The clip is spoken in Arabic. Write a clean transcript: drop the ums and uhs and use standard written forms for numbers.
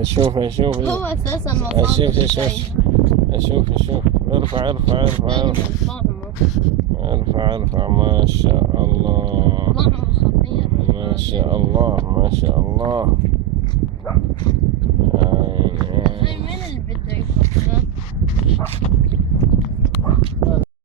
اشوف اشوف هو اساسا مصاب اشوف اشوف شيء. اشوف اشوف. ارفع ارفع ارفع ارفع طعمه ارفع ارفع. ما شاء الله خطير. ما شاء الله ما شاء الله.